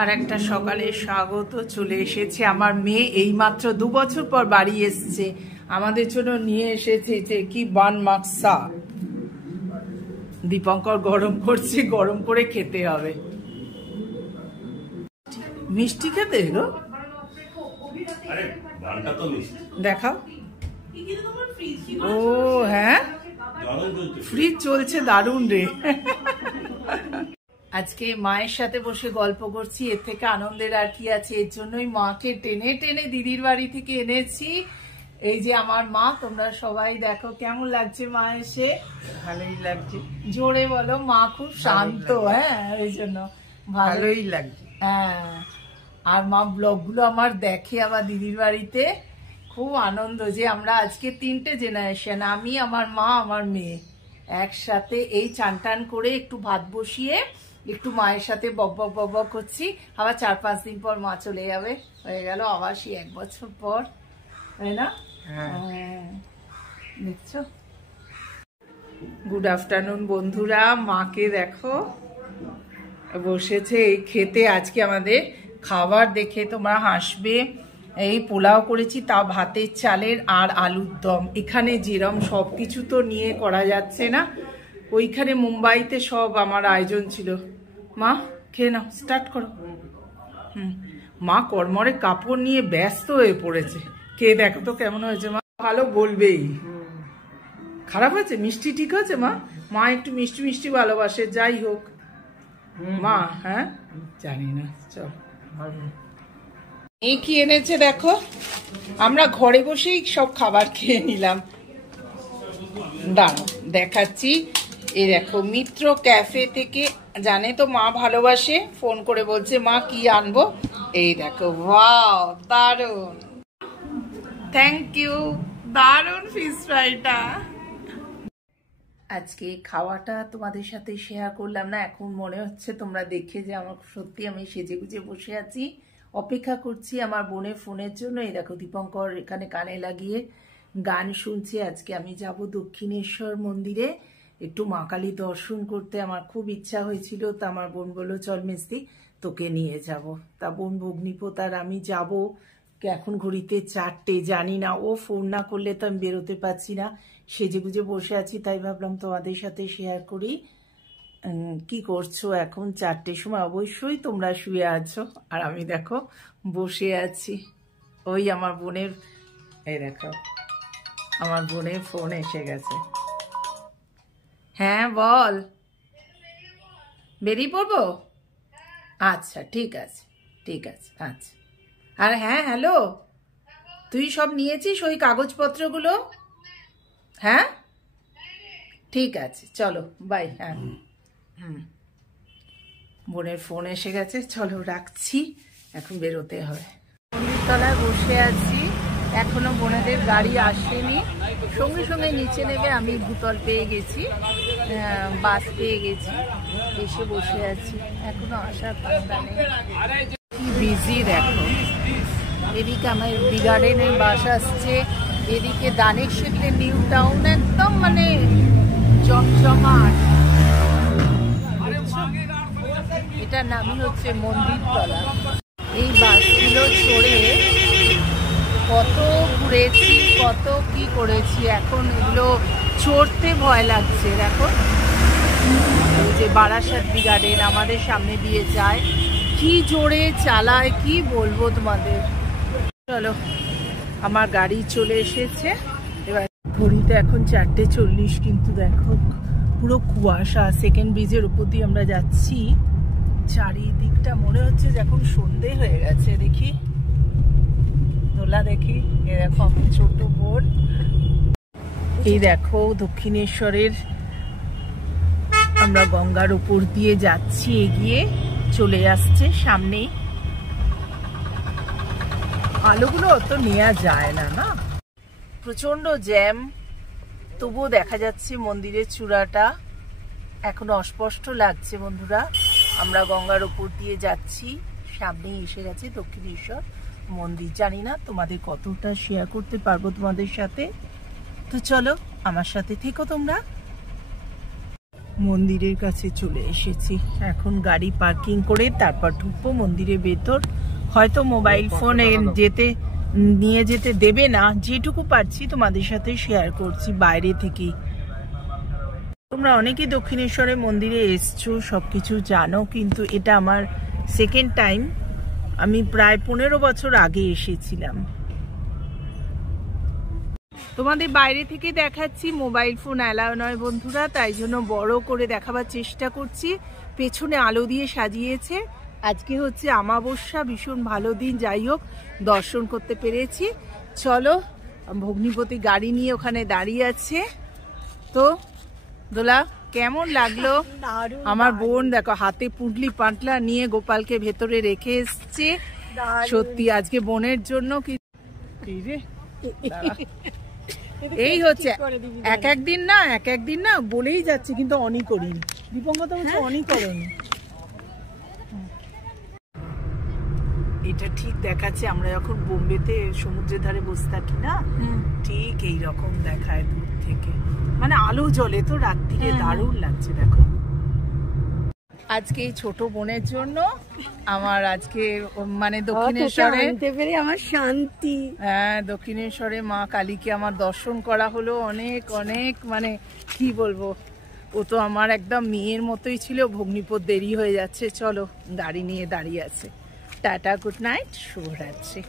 আর একটা সকালে স্বাগত চলে এসেছে। আমার মেয়ে এইমাত্র 2 বছর পর বাড়ি এসছে, আমাদের জন্য নিয়ে এসেছে যে কি বান মাকসা। দীপঙ্কর গরম করছে, গরম করে খেতে হবে। মিষ্টি খেতে গো, দেখাও। ও হ্যাঁ, ফ্রিজ চলছে, দারুণ রে। আজকে মায়ের সাথে বসে গল্প করছি, এর থেকে আনন্দের আর কি আছে। এর জন্যই মাকে টেনে টেনে দিদির বাড়ি থেকে এনেছি। এই যে আমার মা, তোমরা সবাই দেখো কেমন লাগছে মা এসে। ভালোই লাগছে। জোরে বলো, মা খুব শান্ত। হ্যাঁ, এই জন্য ভালোই লাগছে। হ্যাঁ, আর মা ব্লগগুলো আমার দেখে আবার দিদির বাড়িতে। খুব আনন্দ যে আমরা আজকে 3টে জেনারেশন, আমি, আমার মা, আমার মেয়ে একসাথে এই চান টান করে একটু ভাত বসিয়ে একটু মায়ের সাথে বক বক বক বক করছি। আবার 4-5 দিন পর মা চলে যাবে, হয়ে গেল আবার সেই 1 বছর পর, তাই না? হ্যাঁ, দেখছো। গুড আফটারনুন বন্ধুরা, মাকে দেখো বসেছে এই খেতে। আজকে আমাদের খাবার দেখে তোমরা হাসবে। এই পোলাও করেছি, তাও ভাতের চালের, আর আলুর দম। এখানে যেরম সব কিছু তো নিয়ে করা যাচ্ছে না, ওইখানে মুম্বাইতে সব আমার আয়োজন ছিল। মা খেয়ে নাও, স্টার্ট করো। মা কর্মরে কাপড় নিয়ে ব্যস্ত হয়ে পড়েছে। খেয়ে দেখো তো কেমন হয়েছে। মা ভালো বলবেই, খারাপ হয়েছে? মিষ্টি ঠিক আছে মা? মা একটু মিষ্টি মিষ্টি ভালোবাসে, যাই হোক মা। হ্যাঁ জানি না, চল। এই কি এনেছে দেখো, আমরা ঘরে বসেই সব খাবার খেয়ে নিলাম। দাঁড়াও দেখাচ্ছি। এই দেখো, মিত্র ক্যাফে থেকে, জানে তো মা ভালোবাসে, ফোন করে বলছে মা কি আনবো। এই দেখো, ওয়াও দারুন, থ্যাংক ইউ, দারুন ফিশ ফ্রাইটা। আজকে খাওয়াটা তোমাদের সাথে শেয়ার করলাম না, এখন মনে হচ্ছে তোমরা দেখে যে আমার সত্যি আমি সেজে গুজে বসে আছি, অপেক্ষা করছি আমার বোনের ফোনের জন্য। এই দেখো দীপঙ্কর এখানে কানে লাগিয়ে গান শুনছে। আজকে আমি যাব দক্ষিণেশ্বর মন্দিরে একটু মা কালী দর্শন করতে, আমার খুব ইচ্ছা হয়েছিল। তা আমার বোন বললো চল মিস্তি, তোকে নিয়ে যাব। তা বোন ভগ্নিপত আর আমি যাব। এখন ঘড়িতে 4টে, জানি না ও ফোন না করলে তো আমি বেরোতে পারছি না, সেজে গুজে বসে আছি। তাই ভাবলাম তোমাদের সাথে শেয়ার করি। কি করছো এখন 4টের সময়? অবশ্যই তোমরা শুয়ে আছো, আর আমি দেখো বসে আছি। ওই আমার বোনের, এই দেখো আমার বোনের ফোন এসে গেছে। হ্যাঁ বল, বেরিয়ে পড়বো? আচ্ছা ঠিক আছে, ঠিক আছে, আচ্ছা। আর হ্যাঁ হ্যালো, তুই সব নিয়েছিস ওই কাগজপত্রগুলো? হ্যাঁ ঠিক আছে, চলো বাই। হ্যাঁ বোনের ফোন এসে গেছে, চলো রাখছি, এখন বেরোতে হবে। মন্দিরতলায় বসে আছি, এখনো বোনেদের গাড়ি আসেনি, সঙ্গে সঙ্গে নিচে নেবে। আমি ভূতল পেয়ে গেছি, বাস পেয়ে গেছি, এসে বসে আছি, এখনো আসার পাত্তা নেই। কি বিজি দেখো। এদিকে আমার বি গার্ডেনের বাস আসছে, এদিকে দানেশ শেখলে নিউ টাউন, একদম মানে জমজমাট। এটার নামই হচ্ছে মন্দিরতলা। এই বাসগুলো চড়ে কত ঘুরেছি, কত কি করেছি, এখন এগুলো চড়তে ভয় লাগছে। দেখো এই যে বারাসাত বি গার্ডেন আমাদের সামনে দিয়ে যায়, কি জোরে চালায়, কি বলবো তোমাদের। চলো, আমার গাড়ি চলে এসেছে। এবার ঘড়িতে এখন 4:40, কিন্তু দেখো পুরো কুয়াশা। সেকেন্ড ব্রিজের উপর দিয়ে আমরা যাচ্ছি, চারিদিকটা মনে হচ্ছে এখন সন্ধে হয়ে গেছে। দেখি দোলা, দেখি এ দেখো আমার ছোট বোন। এই দেখো দক্ষিণেশ্বরের, আমরা গঙ্গার উপর দিয়ে যাচ্ছি, এগিয়ে চলে আসছে সামনেই। আলোগুলো অত নেওয়া যায় না, না প্রচন্ড জ্যাম, তবুও দেখা যাচ্ছে মন্দিরের চূড়াটা। এখন অস্পষ্ট লাগছে বন্ধুরা, আমরা গঙ্গার উপর দিয়ে যাচ্ছি, সামনেই এসে গেছে দক্ষিণেশ্বর মন্দির। জানি না তোমাদের কতটা শেয়ার করতে পারবো তোমাদের সাথে, তো চলো আমার সাথে থেকো তোমরা। মন্দিরের কাছে চলে এসেছি। এখন গাড়ি পার্কিং করে তারপর ঢুকবো মন্দিরের ভেতর। হয়তো মোবাইল ফোন নিয়ে যেতে দেবে না, যেটুকু পারছি তোমাদের সাথে শেয়ার করছি বাইরে থেকেই। তোমরা অনেকেই দক্ষিণেশ্বরের মন্দিরে এসছো, সবকিছু জানো, কিন্তু এটা আমার সেকেন্ড টাইম। আমি প্রায় 15 বছর আগে এসেছিলাম। তোমাদের বাইরে থেকে দেখাচ্ছি, মোবাইল ফোন অ্যালাউ নয় বন্ধুরা, তাই জন্য বড় করে দেখাবার চেষ্টা করছি। পেছনে আলো দিয়ে সাজিয়েছে। আজকে হচ্ছে অমাবস্যা, ভীষণ ভালো দিন। যাই হোক, দর্শন করতে পেরেছি। চলো, ভগ্নিপতি গাড়ি নিয়ে ওখানে দাঁড়িয়ে আছে। তো দোলা, কেমন লাগলো? আমার বোন দেখো হাতে পুঁটলি পাঁটলা নিয়ে গোপালকে ভেতরে রেখে এসছে। সত্যি আজকে বোনের জন্য কি এই হচ্ছে এক একদিন না বলেই যাচ্ছে, কিন্তু অনি করিনি। দীপঙ্কর তো বলছে অনি করেনি। এটা ঠিক দেখাচ্ছে আমরা যখন বোম্বেতে সমুদ্রের ধারে বসে থাকি না, ঠিক এই রকম দেখায় দূর থেকে। মানে আলো জ্বলে তো রাত্রিরে, দারুণ লাগছে। দেখো আজকে এই ছোট বোনের জন্য আমার আজকে মানে দক্ষিণেশ্বরে আমার শান্তি। হ্যাঁ, দক্ষিণেশ্বরে মা কালীকে আমার দর্শন করা হলো। অনেক অনেক মানে কি বলবো, ও তো আমার একদম মেয়ের মতোই ছিল। ভগ্নিপত দেরি হয়ে যাচ্ছে, চলো গাড়ি নিয়ে দাঁড়িয়ে আছে। টাটা, গুড নাইট, শুভরাত্রি।